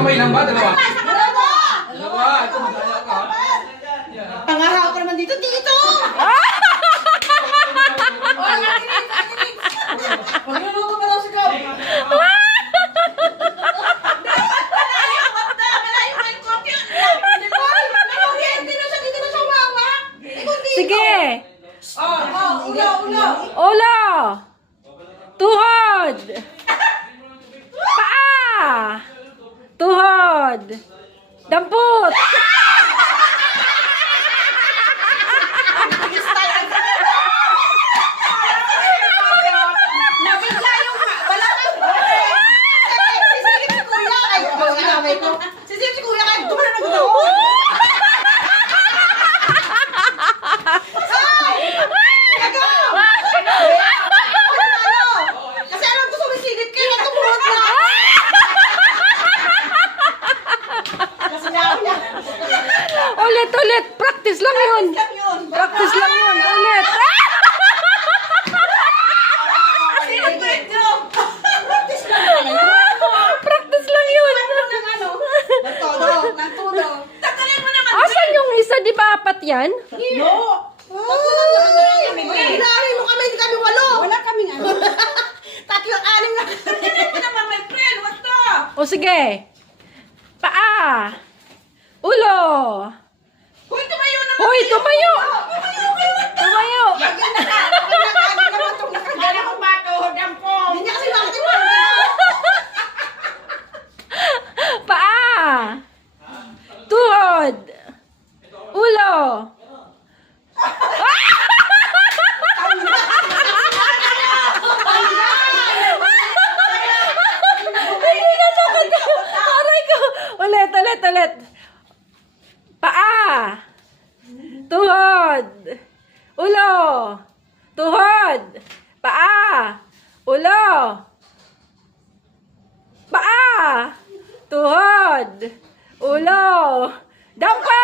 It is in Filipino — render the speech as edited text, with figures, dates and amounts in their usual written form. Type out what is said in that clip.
kamay lang ba? Dalawa? Dalawa! Ito, madaya ka. Pangahaw ka naman dito, dito! Magluluto pa daw si Gab. Sige. Ulo! Ulo. Tuhod. Paa. Tuhod. Dampot. Nabigla yung wala kang sisilip si Kuya. Ay, ginamay ko. Sisilip si Kuya kahit doon na nagdaho. Kasi alam ko sumisilip kayo na tumuhod na. Kasi niya. Ulit, ulit. Practice lang yun. Yan yun. Practice lang yun. Ulit. Sino ko yung joke? Practice lang pala yun. Practice lang yun. Nagtodo. Nagtodo. Tagalin mo naman. Asan yung isa? Di ba apat yan? No. Hinahin mo kami, hindi kami walo. Wala kaming ano. Tatlo, anim na kami. Hindi mo naman, my friend. What the? O sige. Paa. Ulo. Hoy, tumayo naman. Hoy, tumayo. Tumayo kayo. Tumayo. Lagyan na ka. Lagyan naman itong nakagana. Kala ko ba ito? Dampo. Hindi niya kasi makatiwan. Paa. Tuhod. Ulo. Hindi na nakita. Aray ko. Ulit, ulit, ulit. Paa. Tuhod. Ulo. Tuhod. Paa. Ulo. Paa. Tuhod. Ulo. Dampa!